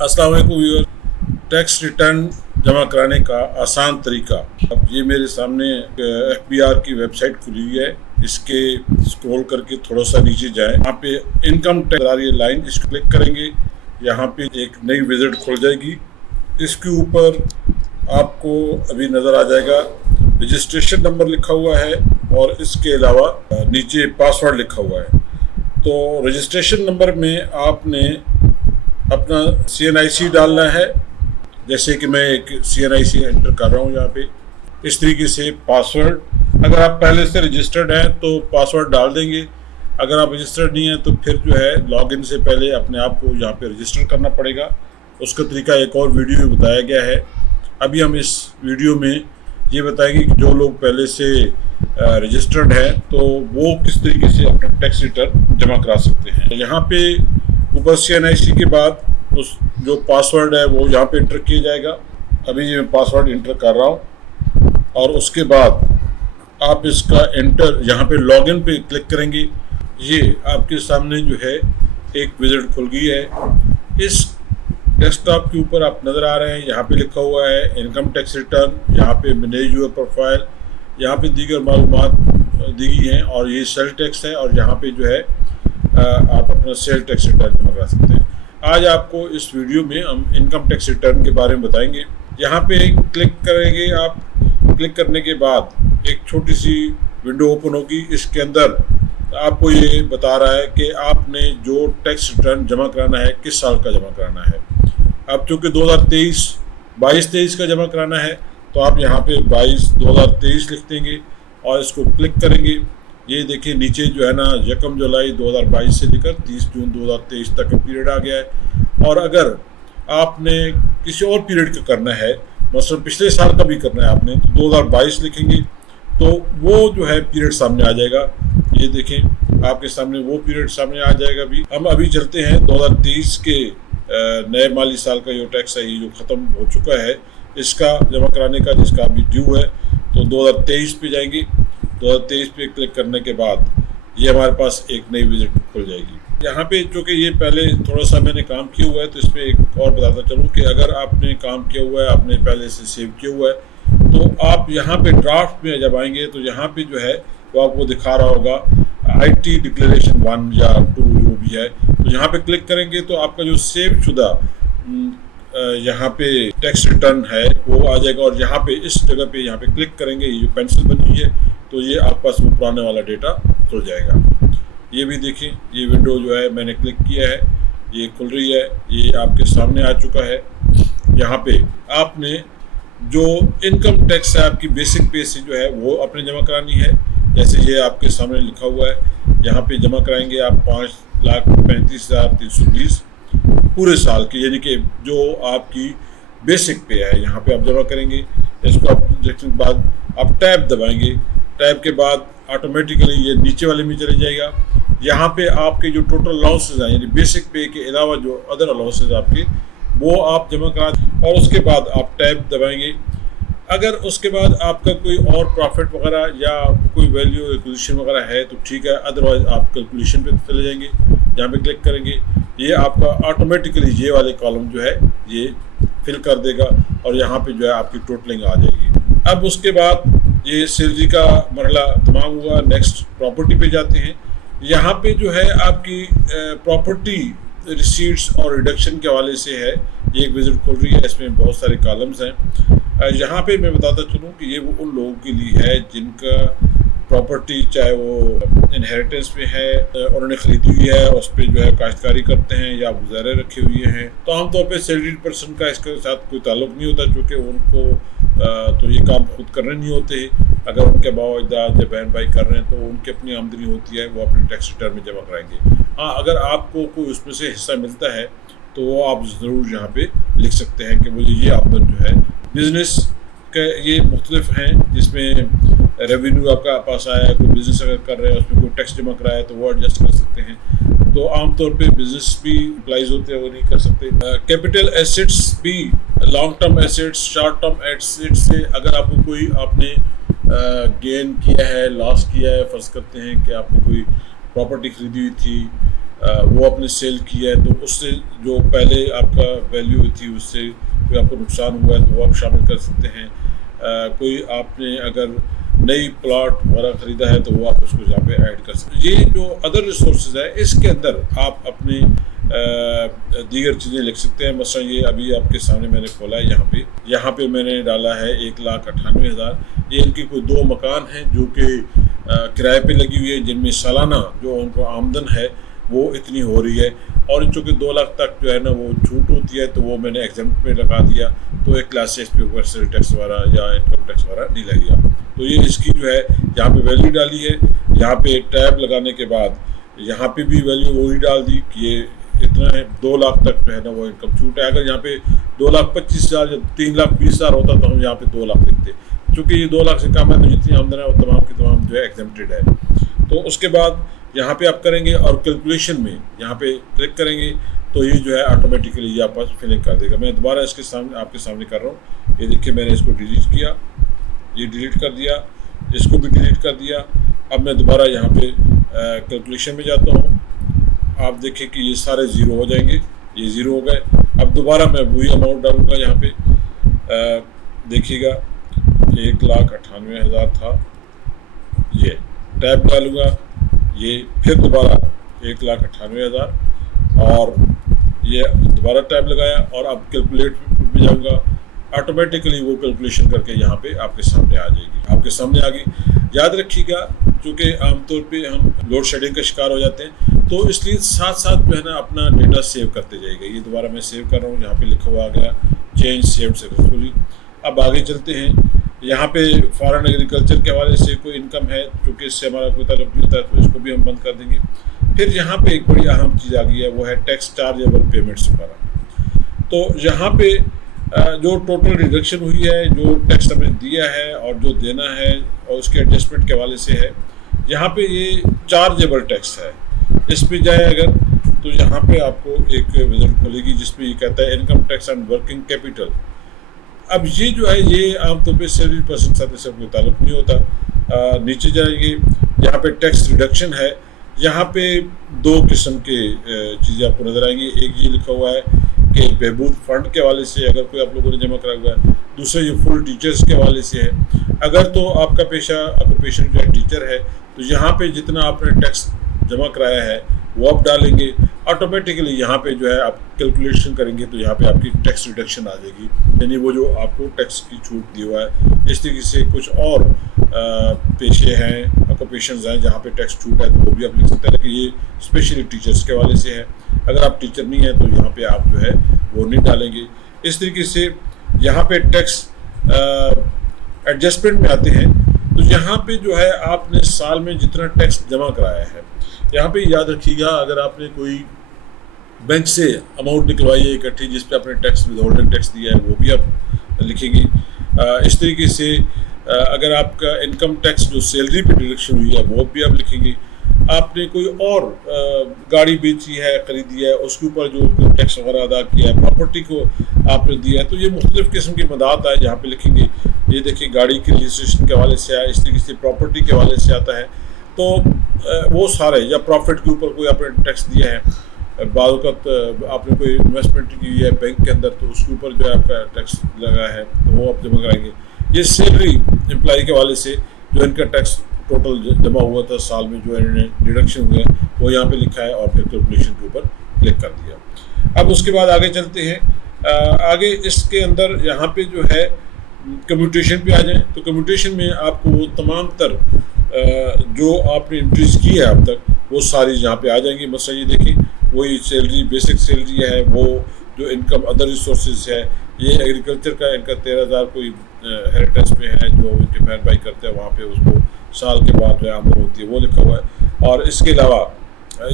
अस्सलाम वालेकुम viewer. Tax return जमा कराने का आसान तरीका। अब ये मेरे सामने FBR की वेबसाइट खुली हुई है। इसके स्क्रॉल करके थोड़ा सा नीचे जाएं, यहाँ पे इनकम टैक्स लाइन इसको क्लिक करेंगे। यहाँ पे एक नई विजिट खुल जाएगी। इसके ऊपर आपको अभी नज़र आ जाएगा रजिस्ट्रेशन नंबर लिखा हुआ है और इसके अलावा नीचे पासवर्ड लिखा हुआ है। तो रजिस्ट्रेशन नंबर में आपने अपना CNIC डालना है। जैसे कि मैं एक CNIC एंटर कर रहा हूँ यहाँ पे। इस तरीके से पासवर्ड, अगर आप पहले से रजिस्टर्ड हैं तो पासवर्ड डाल देंगे। अगर आप रजिस्टर्ड नहीं हैं तो फिर जो है लॉगिन से पहले अपने आप को यहाँ पे रजिस्टर करना पड़ेगा। उसका तरीका एक और वीडियो में बताया गया है। अभी हम इस वीडियो में ये बताएंगे कि जो लोग पहले से रजिस्टर्ड हैं तो वो किस तरीके से अपना टैक्स रिटर्न जमा करा सकते हैं। यहाँ पे ऊपर CNIC के बाद उस जो पासवर्ड है वो यहाँ पे इंटर किया जाएगा। अभी ये मैं पासवर्ड इंटर कर रहा हूँ और उसके बाद आप इसका एंटर यहाँ पे लॉगिन पे क्लिक करेंगे। ये आपके सामने जो है एक विजिट खुल गई है। इस डेस्कटॉप के ऊपर आप नज़र आ रहे हैं, यहाँ पे लिखा हुआ है इनकम टैक्स रिटर्न। यहाँ पे मैनेज योर प्रोफाइल, यहाँ पे दीगर मालूमात दी गई हैं और ये सेल टैक्स है और यहाँ पे जो है आप अपना सेल टैक्स रिटर्न जमा करा सकते हैं। आज आपको इस वीडियो में हम इनकम टैक्स रिटर्न के बारे में बताएंगे। यहाँ पे क्लिक करेंगे आप। क्लिक करने के बाद एक छोटी सी विंडो ओपन होगी। इसके अंदर आपको ये बता रहा है कि आपने जो टैक्स रिटर्न जमा कराना है किस साल का जमा कराना है। अब चूँकि 2023 का जमा कराना है तो आप यहाँ पे 2023 लिख देंगे और इसको क्लिक करेंगे। ये देखिए नीचे जो है ना 1 जुलाई 2022 से लेकर 30 जून 2023 तक का पीरियड आ गया है। और अगर आपने किसी और पीरियड का करना है, मतलब पिछले साल का भी करना है आपने, तो 2022 लिखेंगे तो वो जो है पीरियड सामने आ जाएगा। ये देखें आपके सामने वो पीरियड सामने आ जाएगा। हम अभी चलते हैं 2023 के नए माली साल का जो टैक्स है ये जो ख़त्म हो चुका है इसका जमा कराने का, जिसका अभी ड्यू है। तो 2023 पे जाएंगे। 2023 पे क्लिक करने के बाद ये हमारे पास एक नई विजिट खुल जाएगी। यहाँ पे चूँकि ये पहले थोड़ा सा मैंने काम किया हुआ है तो इस पर एक और बताता चलूँ कि अगर आपने काम किया हुआ है, आपने पहले से सेव किया हुआ है, तो आप यहाँ पे ड्राफ्ट में जब आएंगे तो यहाँ पे जो है वो आपको दिखा रहा होगा IT डिक्लेरेशन 1 या 2 जो भी है। तो यहाँ पे क्लिक करेंगे तो आपका जो सेव शुदा यहाँ पे टैक्स रिटर्न है वो आ जाएगा। और यहाँ पे इस जगह पे यहाँ पे क्लिक करेंगे, ये जो पेंसिल बनी हुई है तो ये आपके पास वो पुराने वाला डेटा खुल जाएगा। ये भी देखें, ये विंडो जो है मैंने क्लिक किया है, ये खुल रही है, ये आपके सामने आ चुका है। यहाँ पे आपने जो इनकम टैक्स है आपकी बेसिक पे से जो है वो अपने जमा करानी है। जैसे ये आपके सामने लिखा हुआ है, यहाँ पे जमा कराएंगे आप 5,35,320 पूरे साल की, यानी कि जो आपकी बेसिक पे है यहाँ पे आप जमा करेंगे। इसको आप देखने के बाद आप टैब दबाएंगे। टैब के बाद ऑटोमेटिकली ये नीचे वाले में चले जाएगा। यहाँ पे आपके जो टोटल अलाउंसेज हैं यानी बेसिक पे के अलावा जो अदर अलाउंसेज आपके वो आप जमा करा और उसके बाद आप टैब दबाएंगे। अगर उसके बाद आपका कोई और प्रॉफिट वगैरह या कोई वैल्यू एक्विजिशन वगैरह है तो ठीक है, अदरवाइज आप कैलकुलेशन पे चले जाएंगे। यहाँ पे क्लिक करेंगे, ये आपका ऑटोमेटिकली ये वाले कॉलम जो है ये फिल कर देगा और यहाँ पे जो है आपकी टोटलिंग आ जाएगी। अब उसके बाद ये सैलरी का मरला तमाम हुआ। नेक्स्ट प्रॉपर्टी पे जाते हैं। यहाँ पे जो है आपकी प्रॉपर्टी रिसीट्स और रिडक्शन के हवाले से है, ये एक विजिट खुल रही है। इसमें बहुत सारे कॉलम्स हैं। यहाँ पे मैं बताता चलूँ कि ये वो उन लोगों के लिए है जिनका प्रॉपर्टी चाहे वो इनहेरिटेंस में है, उन्होंने ख़रीदी हुई है, उस पर जो है काश्तकारी करते हैं या गुजारे रखे हुए हैं। तो आमतौर पे सैलरीड पर्सन का इसके साथ कोई ताल्लुक नहीं होता, क्योंकि उनको तो ये काम खुद करने नहीं होते। अगर उनके बावजदाद या बहन भाई कर रहे हैं तो उनकी अपनी आमदनी होती है, वो अपने टैक्स रिटर्न में जमा कराएंगे। हाँ, अगर आपको कोई उसमें से हिस्सा मिलता है तो वो आप ज़रूर यहाँ पे लिख सकते हैं कि मुझे ये आमदन जो है। बिज़नेस के ये मुख्तलिफ हैं जिसमें रेवेन्यू आपका पास आया है, कोई बिज़नेस अगर कर रहे हैं उसमें कोई टैक्स जमा कराया तो वो एडजस्ट कर सकते हैं। तो आमतौर पे बिज़नेस भी इम्प्लाइज होते हैं, वो नहीं कर सकते। कैपिटल एसेट्स भी, long term assets, short term assets से अगर आपको कोई आपने गेन किया है, लॉस किया है, फ़र्ज़ करते हैं कि आपने कोई प्रॉपर्टी ख़रीदी हुई थी वो आपने सेल किया है तो उससे जो पहले आपका वैल्यू थी उससे कोई आपको नुकसान हुआ है तो वो आप शामिल कर सकते हैं। कोई आपने अगर नई प्लॉट वगैरह ख़रीदा है तो वो आप उसको यहाँ पे ऐड कर सकते हैं। ये जो अदर रिसोर्सेज है इसके अंदर आप अपनी दीगर चीज़ें लिख सकते हैं। मसलन ये अभी आपके सामने मैंने खोला है, यहाँ पे मैंने डाला है 1,98,000। ये इनकी कोई 2 मकान हैं जो कि किराए पे लगी हुई है, जिनमें सालाना जो उनको आमदन है वो इतनी हो रही है, और चूँकि 2 लाख तक जो है ना वो छूट होती है तो वो मैंने एग्जाम्प्ट में लगा दिया, तो एक क्लास से इस पे ऊपर से टैक्स वगैरह या इनकम टैक्स वगैरह नहीं लगेगा। तो ये इसकी जो है यहाँ पे वैल्यू डाली है। यहाँ पे टैब लगाने के बाद यहाँ पे भी वैल्यू वही डाल दी कि ये इतना है, 2 लाख तक जो है ना वो इनकम छूट है। अगर यहाँ पे 2,25,000 या 3,20,000 होता तो हम यहाँ पे 2 लाख लिखते। चूँकि ये 2 लाख से कम है तो जितनी आमदन है वो तमाम की तमाम जो है एग्जेम्प्टेड है। तो उसके बाद यहाँ पे आप करेंगे और कैलकुलेशन में यहाँ पे क्लिक करेंगे तो ये जो है ऑटोमेटिकली ये आप फिलिंग कर देगा। मैं दोबारा इसके सामने आपके सामने कर रहा हूँ। ये देखिए मैंने इसको डिलीट किया, ये डिलीट कर दिया, इसको भी डिलीट कर दिया। अब मैं दोबारा यहाँ पे कैलकुलेशन में जाता हूँ। आप देखिए कि ये सारे ज़ीरो हो जाएंगे, ये ज़ीरो हो गए। अब दोबारा मैं वही अमाउंट डालूँगा यहाँ पे, देखिएगा 1,98,000 था, ये टैब डालूँगा, ये फिर दोबारा 1,98,000 और ये दोबारा टैब लगाया और अब कैलकुलेट में जाऊँगा। ऑटोमेटिकली वो कैलकुलेशन करके यहाँ पे आपके सामने आ जाएगी, आपके सामने आ गई। याद रखिएगा क्योंकि आमतौर पे हम लोड शेडिंग का शिकार हो जाते हैं तो इसलिए साथ साथ जो है ना अपना डेटा सेव करते जाइएगा। ये दोबारा मैं सेव कर रहा हूँ, यहाँ पे लिखा हुआ आ गया चेंज सेव्ड सक्सेसफुली। अब आगे चलते हैं। यहाँ पे फॉरेन एग्रीकल्चर के हवाले से कोई इनकम है क्योंकि इससे हमारा कोई ताल्लुक नहीं होता है तो इसको भी हम बंद कर देंगे। फिर यहाँ पे एक बड़ी अहम चीज़ आ गई है, वो है टैक्स चार्जेबल पेमेंट्स वगैरह। तो यहाँ पे जो टोटल डिडक्शन हुई है, जो टैक्स हमने दिया है और जो देना है और उसके एडजस्टमेंट के हवाले से है, यहाँ पे ये चार्जेबल टैक्स है। इस पे जाए अगर तो यहाँ पे आपको एक विजिट खुलेगी जिसमें ये कहता है income tax on working capital. अब ये जो है ये आमतौर पे सैलरी पर्सन साथ इससे कोई ताल्लुक नहीं होता। नीचे जाएंगे, यहाँ पे टैक्स रिडक्शन है। यहाँ पे 2 किस्म के चीज़ें आपको नज़र आएंगी। एक ये लिखा हुआ है कि बहबूद फंड के हवाले से अगर कोई आप लोगों ने जमा करा हुआ है, दूसरा ये फुल टीचर्स के हवाले से है। अगर तो आपका पेशा ऑक्यूपेशन जो है टीचर है तो यहाँ पे जितना आपने टैक्स जमा कराया है वो आप डालेंगे। ऑटोमेटिकली यहाँ पे जो है आप कैलकुलेशन करेंगे तो यहाँ पे आपकी टैक्स रिडक्शन आ जाएगी, यानी वो जो आपको टैक्स की छूट दी हुआ है। इस तरीके से कुछ और पेशे हैं, ऑक्यूपेशंस हैं जहाँ पे टैक्स छूट है तो वो भी आप लिख सकते हैं, लेकिन ये स्पेशली टीचर्स के हवाले से है। अगर आप टीचर नहीं हैं तो यहाँ पे आप जो है वो नहीं डालेंगे। इस तरीके से यहाँ पे टैक्स एडजस्टमेंट में आते हैं तो यहाँ पे जो है आपने साल में जितना टैक्स जमा कराया है, यहाँ पे याद रखिएगा अगर आपने कोई बैंक से अमाउंट निकलवाई है इकट्ठी जिस पे आपने टैक्स विदहोल्डिंग टैक्स दिया है वो भी आप लिखेंगे। इस तरीके से अगर आपका इनकम टैक्स जो सैलरी पे डिडक्शन हुई है वो भी आप लिखेंगे। आपने कोई और गाड़ी बेची है, खरीदी है, उसके ऊपर जो टैक्स वगैरह अदा किया है, प्रॉपर्टी को आपने दिया है, तो ये मुख्तलिफ किस्म की मदात है यहाँ पे लिखेंगे। ये देखिए गाड़ी के रजिस्ट्रेशन के हवाले से आया, इस तरीके से प्रॉपर्टी के हवाले से आता है, तो वो सारे या प्रॉफिट के ऊपर कोई आपने टैक्स दिया है, बावक़्त आपने कोई इन्वेस्टमेंट की है बैंक के अंदर तो उसके ऊपर जो है आपका टैक्स लगा है तो वो आप जमा कराएंगे। ये सैलरी एम्प्लॉई के हवाले से जो इनका टैक्स टोटल जमा हुआ था साल में जो इन्होंने डिडक्शन हुए वो यहाँ पे लिखा है और फिर कैलकुलेशन के ऊपर क्लिक कर दिया। अब उसके बाद आगे चलते हैं। आगे इसके अंदर यहाँ पे जो है कम्यूटेशन पे आ जाएं तो कम्यूटेशन में आपको वो तमाम तर जो आपने एंट्रीज की है अब तक वो सारी यहाँ पे आ जाएंगी। मसला ये देखिए वही सैलरी, बेसिक सैलरी है, वो जो इनकम अदर रिसोर्सेज है, ये एग्रीकल्चर का इनका 13,000 कोई हेरिटेज पे है जो इनके बहन भाई करते हैं, वहाँ पे उसको साल के बाद जो है आमदन होती है वो लिखा हुआ है। और इसके अलावा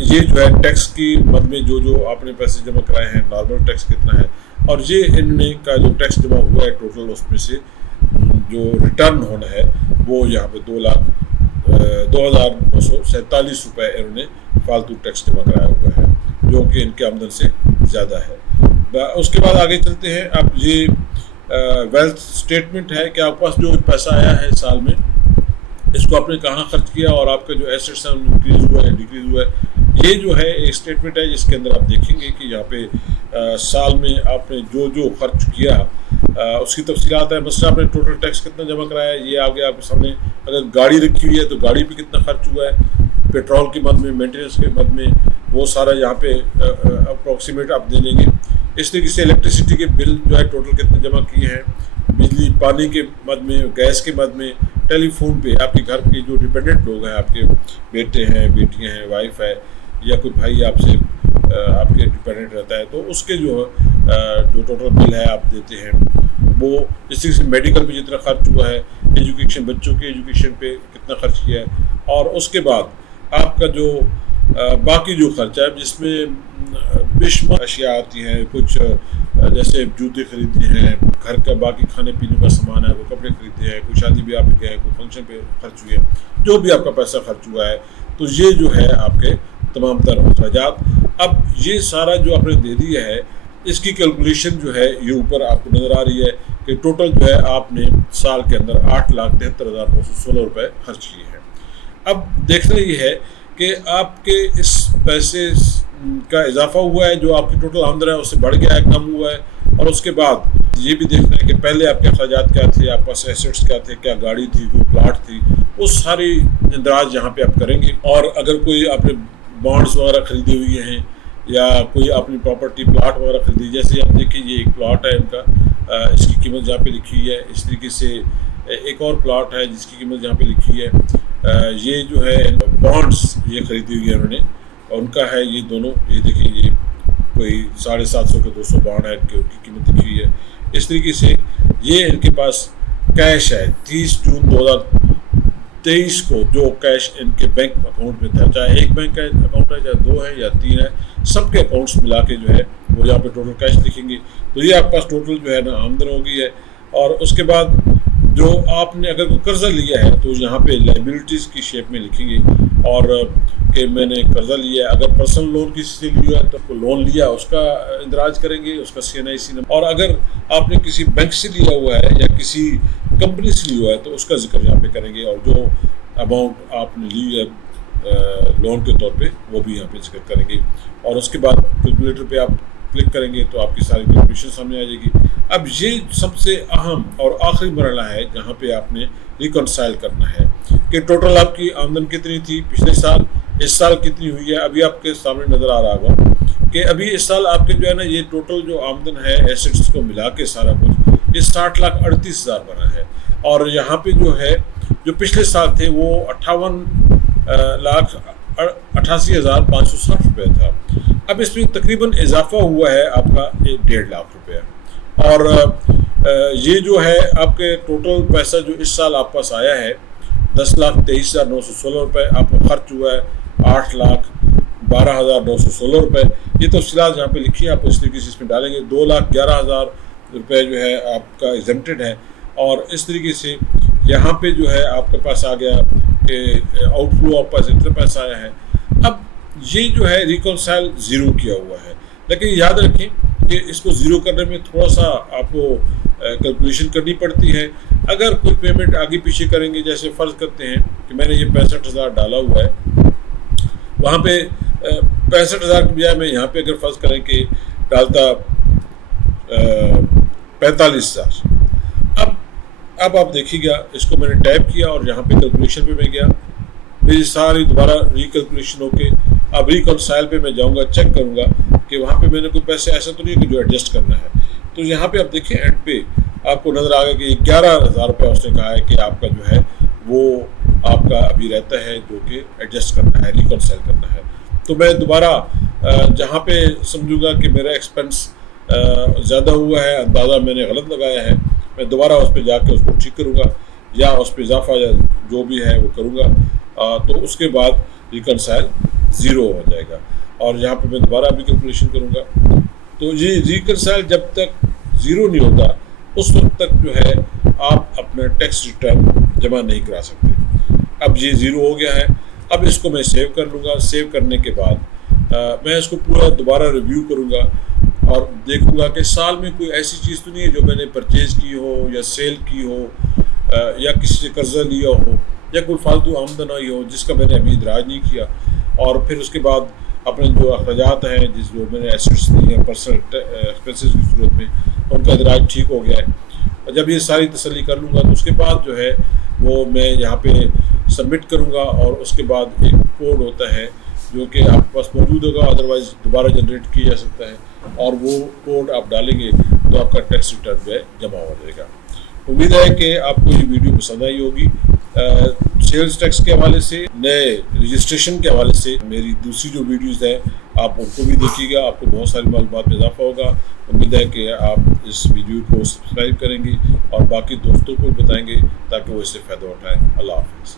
ये जो है टैक्स की मद में जो आपने पैसे जमा कराए हैं, नॉर्मल टैक्स कितना है और ये इनने का जो टैक्स जमा हुआ है टोटल उसमें से जो रिटर्न होना है वो यहाँ पे 2,02,947 रुपये इन्होंने फालतू टैक्स जमा कराया हुआ है जो कि इनके आमदन से ज़्यादा है। उसके बाद आगे चलते हैं। अब ये वेल्थ स्टेटमेंट है कि आपके पास जो पैसा आया है साल में इसको आपने कहाँ खर्च किया और आपका जो एसेट्स हैं इंक्रीज़ हुआ है डिक्रीज़ हुआ है, ये जो है एक स्टेटमेंट है जिसके अंदर आप देखेंगे कि यहाँ पे साल में आपने जो जो खर्च किया उसकी तफसीलात है। मसला आपने टोटल टैक्स कितना जमा कराया है ये आ गया आपके सामने। अगर गाड़ी रखी हुई है तो गाड़ी पे कितना खर्च हुआ है, पेट्रोल की मद में, मेंटेनेंस के मद में, वो सारा यहाँ पे अप्रॉक्सीमेट आप दे लेंगे। इस तरीके से इलेक्ट्रिसिटी के बिल जो है टोटल कितने जमा किए हैं, बिजली पानी के मद में, गैस के मद में, टेलीफोन पे आपके घर के जो डिपेंडेंट लोग हैं, आपके बेटे हैं, बेटियां हैं, वाइफ है, या कोई भाई आपसे आपके डिपेंडेंट रहता है, तो उसके जो टोटल बिल है आप देते हैं वो। इस तरीके से मेडिकल पे जितना खर्च हुआ है, एजुकेशन, बच्चों के एजुकेशन पे कितना खर्च किया है, और उसके बाद आपका जो बाकी जो खर्चा है जिसमें बेशुमार अशिया आती हैं, कुछ जैसे जूते खरीदे हैं, घर का बाकी खाने पीने का सामान है, कोई कपड़े खरीदे हैं, कोई शादी ब्याह पे गए, कोई फंक्शन पे खर्च हुए हैं, जो भी आपका पैसा खर्च हुआ है, तो ये जो है आपके तमाम तर अखराजात। अब ये सारा जो आपने दे दिया है इसकी कैलकुलेशन जो है ये ऊपर आपको नज़र आ रही है कि टोटल जो है आपने साल के अंदर 8,73,916 रुपये खर्च किए हैं। अब देखना ये है कि आपके इस पैसे का इजाफा हुआ है, जो आपकी टोटल आमदन है उससे बढ़ गया है, कम हुआ है, और उसके बाद ये भी देखना है कि पहले आपके अखराजात क्या थे, आपके पास एसेट्स क्या थे, क्या गाड़ी थी, कोई प्लाट थी, वो सारी इंदराज यहाँ पे आप करेंगे। और अगर कोई आपने बॉन्ड्स वगैरह खरीदे हुए हैं या कोई अपनी प्रॉपर्टी प्लाट वगैरह खरीदी, जैसे आप देखिए ये एक प्लाट है इनका, इसकी कीमत यहाँ पे लिखी हुई है। इस तरीके से एक और प्लाट है जिसकी कीमत यहाँ पे लिखी है। ये जो है बॉन्ड्स ये खरीदी हुई है उन्होंने, और उनका है ये दोनों, ये देखिए ये कोई 750 के 200 बॉन्ड है इनके, उनकी कीमत लिखी हुई है। इस तरीके से ये इनके पास कैश है 30 जून 2023 को, जो कैश इनके बैंक अकाउंट में था, चाहे एक बैंक का अकाउंट है, चाहे 2 है या 3 है, सबके अकाउंट्स मिला के जो है वो यहाँ पे टोटल कैश लिखेंगे। तो ये आपके पास टोटल जो है ना आमदन हो गई है। और उसके बाद जो आपने अगर कोई कर्जा लिया है तो यहाँ पे लाइबिलिटीज़ की शेप में लिखेंगे, और कि मैंने कर्जा लिया है। अगर पर्सनल लोन किसी से लिया है तो लोन लिया उसका इंदराज करेंगे, उसका CNIC नंबर, और अगर आपने किसी बैंक से लिया हुआ है या किसी कंपनी से लिया हुआ है तो उसका जिक्र यहाँ पे करेंगे, और जो अमाउंट आपने ली है लोन के तौर पे वो भी यहाँ पे जिक्र करेंगे। और उसके बाद कैलकुलेटर पे आप क्लिक करेंगे तो आपकी सारी कैलकुलेशन सामने आ जाएगी। अब ये सबसे अहम और आखिरी मरहला है जहाँ पे आपने रिकॉन्साइल करना है कि टोटल आपकी आमदन कितनी थी पिछले साल, इस साल कितनी हुई है। अभी आपके सामने नज़र आ रहा होगा कि अभी इस साल आपके जो है ना ये टोटल जो आमदन है एसेट्स को मिला के सारा कुछ ये 60,38,000 बना है, और यहाँ पे जो है जो पिछले साल थे वो 58,88,560 रुपये था। अब इसमें तकरीबन इजाफा हुआ है आपका 1.5 लाख रुपये, और ये जो है आपके टोटल पैसा जो इस साल आप पास आया है 10,23,916 रुपये, आपका खर्च हुआ है 8,12,916 रुपये। ये तफसीलात यहाँ पे लिखी है, आप इस तरीके से इसमें डालेंगे। 2,11,000 रुपये जो है आपका एग्जेम्प्टेड है, और इस तरीके से यहाँ पे जो है आपके पास आ गया कि आउटफ्लो आपके पास इतना पैसा आया है। अब ये जो है रिकॉन्साइल ज़ीरो किया हुआ है, लेकिन याद रखें कि इसको ज़ीरो करने में थोड़ा सा आपको कैलकुलेशन करनी पड़ती है। अगर कोई पेमेंट आगे पीछे करेंगे, जैसे फ़र्ज़ करते हैं कि मैंने ये 65,000 डाला हुआ है, वहाँ पे 65,000 के बजाय मैं यहाँ पे अगर फ़र्ज़ करें कि डालता 45,000। अब आप देखिएगा, इसको मैंने टाइप किया और यहाँ पे कैलकुलेशन पे मैं गया, मेरी सारी दोबारा रिकैलकुलेशन होके अब रिकॉन्साइल पे मैं जाऊँगा, चेक करूँगा कि वहाँ पे मैंने कोई पैसे ऐसा तो नहीं है कि जो एडजस्ट करना है। तो यहाँ पे आप देखिए एंड पे आपको नज़र आ गया कि 11,000 रुपये उसने कहा है कि आपका जो है वो आपका अभी रहता है, जो कि एडजस्ट करना है, रिकॉन्साइल करना है। तो मैं दोबारा जहाँ पे समझूंगा कि मेरा एक्सपेंस ज़्यादा हुआ है, अंदाज़ा मैंने गलत लगाया है, मैं दोबारा उस पर जाके उसको ठीक करूँगा या उस पर इजाफा या जो भी है वो करूँगा। तो उसके बाद रिकॉन्साइल ज़ीरो हो जाएगा, और यहाँ पे मैं दोबारा अभी कैलकुलेशन करूँगा। तो ये रिकॉन्साइल जब तक ज़ीरो नहीं होता उस वक्त तक जो है आप अपना टैक्स रिटर्न जमा नहीं करा सकते। अब ये ज़ीरो हो गया है, अब इसको मैं सेव कर लूँगा। सेव करने के बाद मैं इसको पूरा दोबारा रिव्यू करूँगा और देखूँगा कि साल में कोई ऐसी चीज़ तो नहीं है जो मैंने परचेज़ की हो या सेल की हो या किसी से कर्जा लिया हो या कोई फालतू आमदन आई हो जिसका मैंने अभी इदराज नहीं किया। और फिर उसके बाद अपने जो अखराजात हैं, जो मैंने एसेट्स दी हैं पर्सनल एक्सपेंसेस की सूरत में, उनका इदराज ठीक हो गया है। और जब ये सारी तसल्ली कर लूँगा तो उसके बाद जो है वो मैं यहाँ पे सबमिट करूँगा, और उसके बाद एक कोड होता है जो कि आपके पास मौजूद होगा, अदरवाइज़ दोबारा जनरेट किया जा सकता है, और वो कोड आप डालेंगे तो आपका टैक्स रिटर्न जो है जमा हो जाएगा। उम्मीद है कि आपको ये वीडियो पसंद आई होगी। सेल्स टैक्स के हवाले से, नए रजिस्ट्रेशन के हवाले से मेरी दूसरी जो वीडियोज़ हैं आप उनको भी देखिएगा, आपको बहुत सारी मालूमात में इजाफा होगा। उम्मीद है कि आप इस वीडियो को सब्सक्राइब करेंगे और बाकी दोस्तों को भी बताएंगे ताकि वो इससे फ़ायदा उठाएँ। अल्लाह हाफ़िज़।